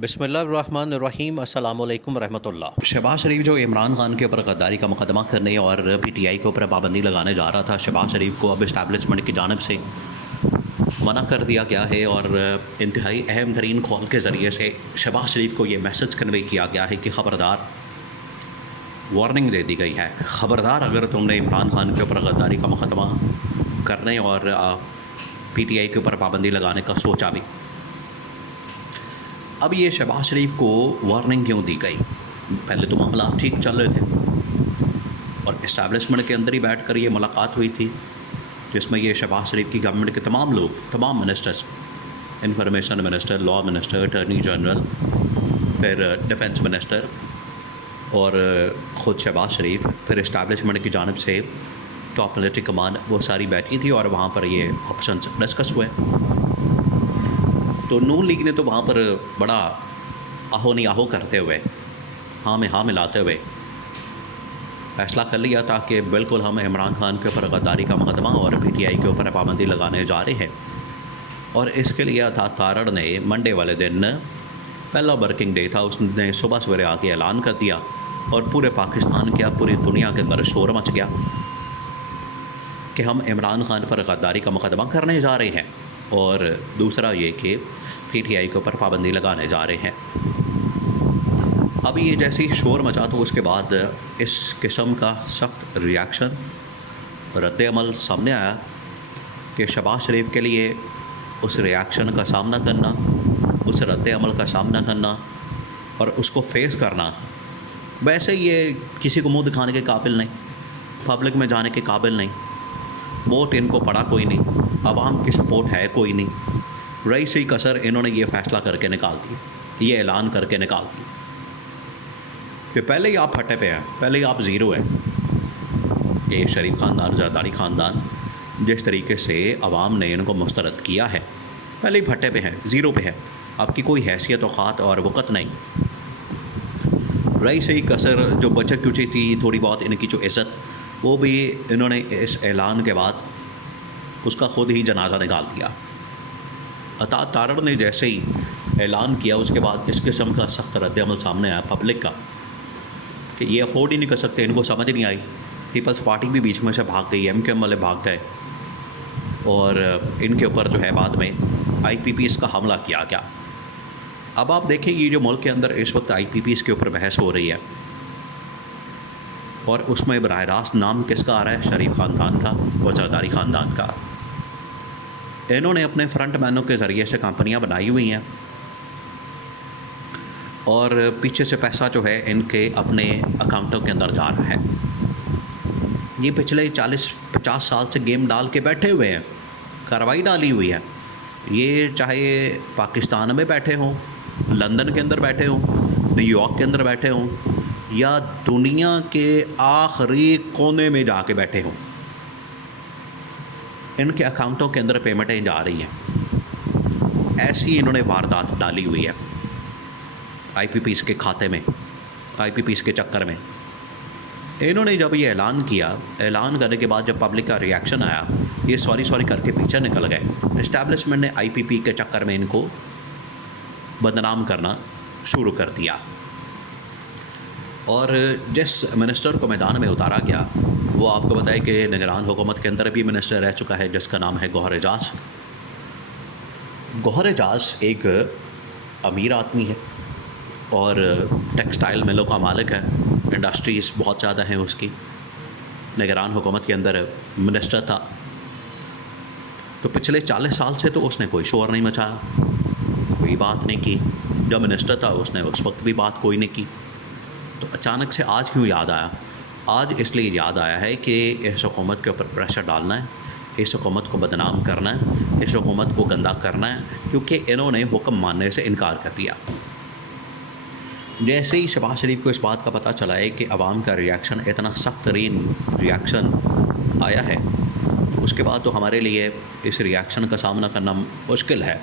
बिस्मिल्लाहिर्रहमानिर्रहीम अस्सलामु अलैकुम रहमतुल्लाह। शहबाज शरीफ जो इमरान खान के ऊपर गद्दारी का मुकदमा करने और पीटीआई के ऊपर पाबंदी लगाने जा रहा था, शहबाज शरीफ को अब इस्टेब्लिशमेंट की जानिब से मना कर दिया गया है और इंतहाई अहम तरीन कॉल के ज़रिए से शहबाज शरीफ को ये मैसेज कन्वे किया गया है कि ख़बरदार, वार्निंग दे दी गई है, ख़बरदार अगर तुमने इमरान खान के ऊपर गद्दारी का मुकदमा करने और पीटीआई के ऊपर पाबंदी लगाने का सोचा भी। अब ये शहबाज शरीफ को वार्निंग क्यों दी गई? पहले तो मामला ठीक चल रहे थे और इस्टेब्लिशमेंट के अंदर ही बैठ कर ये मुलाकात हुई थी, जिसमें ये शहबाज शरीफ की गवर्नमेंट के तमाम लोग, तमाम ministers, information minister, law minister, attorney general, फिर डिफेंस मिनिस्टर और ख़ुद शहबाज शरीफ, फिर इस्टेब्लिशमेंट की जानिब से टॉप मिलिट्री कमान, वो सारी बैठी थी और वहाँ पर ये ऑप्शन डिस्कस हुए। तो नून लीग ने तो वहाँ पर बड़ा आहो नहीं आहो करते हुए, हाँ में हाँ मिलाते हुए फैसला कर लिया था कि बिल्कुल हम इमरान खान के ऊपर गद्दारी का मुकदमा और पीटीआई के ऊपर पाबंदी लगाने जा रहे हैं। और इसके लिए था तारड़ ने मंडे वाले दिन, पहला वर्किंग डे था, उसने सुबह सवेरे आके ऐलान कर दिया और पूरे पाकिस्तान क्या पूरी दुनिया के अंदर शोर मच गया कि हम इमरान खान पर गद्दारी का मुकदमा करने जा रहे हैं और दूसरा ये कि पीटीआई के ऊपर पाबंदी लगाने जा रहे हैं। अब ये जैसे ही शोर मचा तो उसके बाद इस किस्म का सख्त रिएक्शन, रद्द अमल सामने आया कि शहबाज शरीफ के लिए उस रिएक्शन का सामना करना, उस रद्द अमल का सामना करना और उसको फेस करना, वैसे ये किसी को मुंह दिखाने के काबिल नहीं, पब्लिक में जाने के काबिल नहीं, वोट इनको पड़ा कोई नहीं, आवाम की सपोर्ट है कोई नहीं, रईस ही कसर इन्होंने ये फ़ैसला करके निकाल दी, ये ऐलान करके निकाल दी कि पहले ही आप फटे पे हैं, पहले ही आप ज़ीरो हैं। ये शरीफ ख़ानदान, ज़रदारी ख़ानदान, जिस तरीके से आवाम ने इनको मुस्तरद किया है, पहले ही फटे पे हैं, ज़ीरो पे है, आपकी कोई हैसियत औक़ात और वक़्त नहीं। रईस ही कसर जो बचत कुची थी थोड़ी बहुत इनकी जो इज़्ज़त, वो भी इन्होंने इस ऐलान के बाद उसका ख़ुद ही जनाजा निकाल दिया। अता तारड़ ने जैसे ही ऐलान किया उसके बाद इस किस्म का सख्त रद्दअमल सामने आया पब्लिक का कि ये अफोर्ड ही नहीं कर सकते, इनको समझ नहीं आई। पीपल्स पार्टी भी बीच में से भाग गई, एमक्यूएम वाले भाग गए और इनके ऊपर जो है बाद में आईपीपीएस का हमला किया गया। अब आप देखें ये जो मुल्क के अंदर इस वक्त आईपीपीएस के ऊपर बहस हो रही है और उसमें बराह रास्त नाम किसका आ रहा है? शरीफ ख़ानदान का व ज़रदारी ख़ानदान का। इन्होंने अपने फ्रंट मैनों के ज़रिए से कंपनियां बनाई हुई हैं और पीछे से पैसा जो है इनके अपने अकाउंटों के अंदर जा रहा है। ये पिछले 40-50 साल से गेम डाल के बैठे हुए हैं, कार्रवाई डाली हुई है। ये चाहे पाकिस्तान में बैठे हों, लंदन के अंदर बैठे हों, न्यूयॉर्क के अंदर बैठे हों या दुनिया के आखिरी कोने में जाके बैठे हों, इनके अकाउंटों के अंदर पेमेंटें जा रही हैं। ऐसी इन्होंने वारदात डाली हुई है आईपीपीएस के खाते में, आईपीपीएस के चक्कर में। इन्होंने जब ये ऐलान किया, ऐलान करने के बाद जब पब्लिक का रिएक्शन आया, ये सॉरी करके पीछे निकल गए। इस्टेब्लिशमेंट ने आईपीपी के चक्कर में इनको बदनाम करना शुरू कर दिया और जिस मिनिस्टर को मैदान में उतारा गया वो आपको बताए कि निगरान हुकूमत के अंदर भी मिनिस्टर रह चुका है, जिसका नाम है गौहर एजाज। गौहर एजाज एक अमीर आदमी है और टेक्सटाइल मिलों का मालिक है, इंडस्ट्रीज़ बहुत ज़्यादा हैं उसकी। निगरान हुकूमत के अंदर मिनिस्टर था, तो पिछले 40 साल से तो उसने कोई शोर नहीं मचाया, कोई बात नहीं की। जब मिनिस्टर था उसने उस वक्त भी बात कोई नहीं की। तो अचानक से आज क्यों याद आया? आज इसलिए याद आया है कि इस हुकूमत के ऊपर प्रेशर डालना है, इस हुकूमत को बदनाम करना है, इस हुकूमत को गंदा करना है, क्योंकि इन्होंने हुक्म मानने से इनकार कर दिया। जैसे ही शहबाज शरीफ को इस बात का पता चला है कि अवाम का रिएक्शन, इतना सख्त तरीन रिएक्शन आया है, उसके बाद तो हमारे लिए इस रिएक्शन का सामना करना मुश्किल है।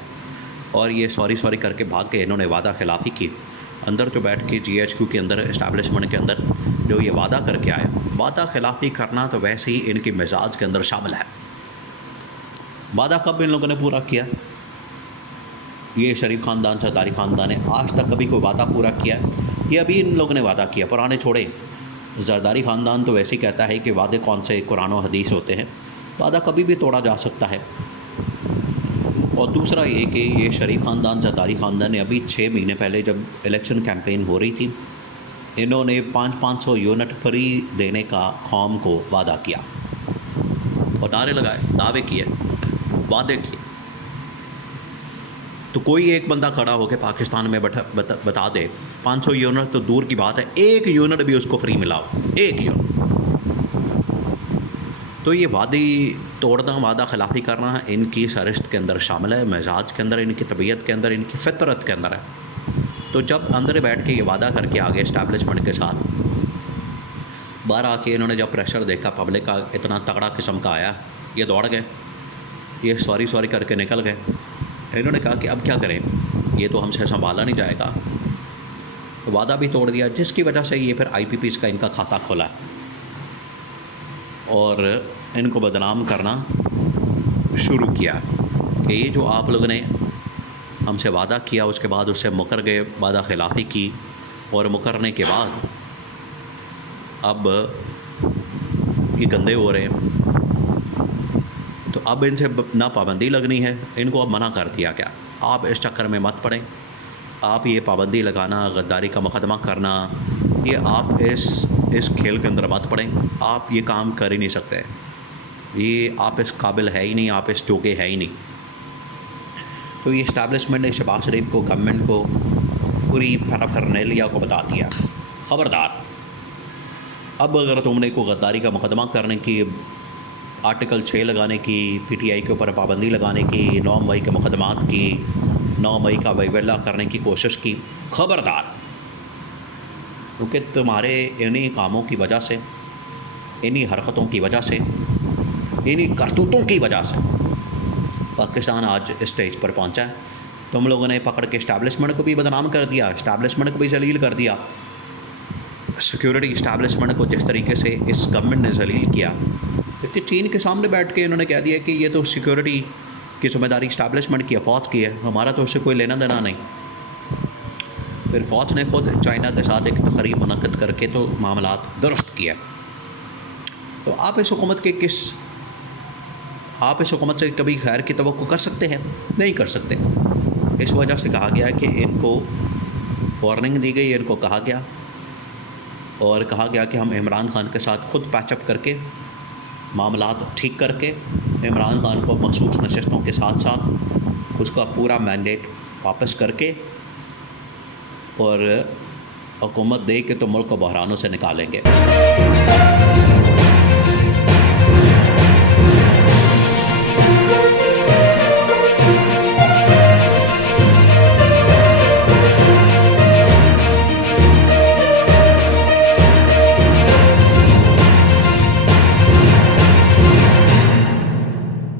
और ये सॉरी करके भाग के इन्होंने वादा खिलाफ़ी की। अंदर जो बैठ के जीएचक्यू के अंदर, इस्टेब्लिशमेंट के अंदर जो ये वादा करके आए, वादा खिलाफ़ी करना तो वैसे ही इनकी मिजाज के अंदर शामिल है। वादा कब इन लोगों ने पूरा किया? ये शरीफ ख़ानदान सरदारी ख़ानदान ने आज तक कभी कोई वादा पूरा किया है? ये अभी इन लोगों ने वादा किया, पुराने छोड़े। जरदारी ख़ानदान तो वैसे ही कहता है कि वादे कौन से कुरान और हदीस होते हैं, वादा कभी भी तोड़ा जा सकता है। और दूसरा ये कि ये शरीफ ख़ानदान जरदारी ख़ानदान ने अभी 6 महीने पहले जब इलेक्शन कैंपेन हो रही थी, इन्होंने 500 यूनिट फ्री देने का कौम को वादा किया और नारे लगाए, दावे किए, वादे किए। तो कोई एक बंदा खड़ा होकर पाकिस्तान में बता दे 500 यूनिट तो दूर की बात है, 1 यूनिट भी उसको फ्री मिला हो, 1 यूनिट। तो ये वादी तोड़ना, वादा खिलाफ़ी करना इनकी सरश्त के अंदर शामिल है, मिजाज के अंदर, इनकी तबीयत के अंदर, इनकी फितरत के अंदर है। तो जब अंदर बैठ के ये वादा करके आगे इस्टेब्लिशमेंट के साथ बाहर आके इन्होंने जब प्रेशर देखा पब्लिक का इतना तगड़ा किस्म का आया, ये दौड़ गए, ये सॉरी करके निकल गए। इन्होंने कहा कि अब क्या करें, ये तो हमसे संभाला नहीं जाएगा, तो वादा भी तोड़ दिया, जिसकी वजह से ये फिर IPPs का इनका खाता खोला और इनको बदनाम करना शुरू किया कि ये जो आप लोगों ने हमसे वादा किया उसके बाद उससे मुकर गए, वादा खिलाफ़ी की, और मुकरने के बाद अब ये गंदे हो रहे हैं। तो अब इनसे ना पाबंदी लगनी है, इनको अब मना कर दिया गया, आप इस चक्कर में मत पड़ें, आप ये पाबंदी लगाना, गद्दारी का मुकदमा करना, ये आप इस खेल के अंदर मत पड़ें, आप ये काम कर ही नहीं सकते, ये आप इस काबिल है ही नहीं, आप इस जोगे है ही नहीं। तो ये इस्टेब्लिशमेंट ने शहबाज शरीफ को, गवर्नमेंट को, पूरी पैराफर्नेलिया को बता दिया, ख़बरदार, अब अगर तुमने को गद्दारी का मुकदमा करने की, आर्टिकल 6 लगाने की, PTI के ऊपर पाबंदी लगाने की, 9 मई के मुकदमात की, 9 मई का वहीवला करने की कोशिश की, ख़बरदार, क्योंकि तुम्हारे इन्हीं कामों की वजह से, इन्हीं हरकतों की वजह से, इन्हीं करतूतों की वजह से पाकिस्तान आज इस स्टेज पर पहुंचा है। तुम लोगों ने पकड़ के इस्टेब्लिशमेंट को भी बदनाम कर दिया, इस्टेब्लिशमेंट को भी जलील कर दिया, सिक्योरिटी इस्टेब्लिशमेंट को जिस तरीके से इस गवर्नमेंट ने जलील किया, क्योंकि चीन के सामने बैठ के इन्होंने कह दिया कि ये तो सिक्योरिटी की जिम्मेदारी इस्टेब्लिशमेंट की है, फ़ौज की है, हमारा तो उससे कोई लेना देना नहीं। फिर फ़ौज ने खुद चाइना के साथ एक तकरीब मुनक़्क़िद करके तो मामलात दुरुस्त किया। तो आप इस हुकूमत से कभी खैर की तवक्को कर सकते हैं? नहीं कर सकते। इस वजह से कहा गया कि इनको वार्निंग दी गई, इनको कहा गया और कहा गया कि हम इमरान खान के साथ खुद पैचअप करके मामलात ठीक करके इमरान खान को मखसूस नशिस्तों के साथ साथ उसका पूरा मैंडेट वापस करके और हुकूमत दे के तो मुल्क को बहरानों से निकालेंगे।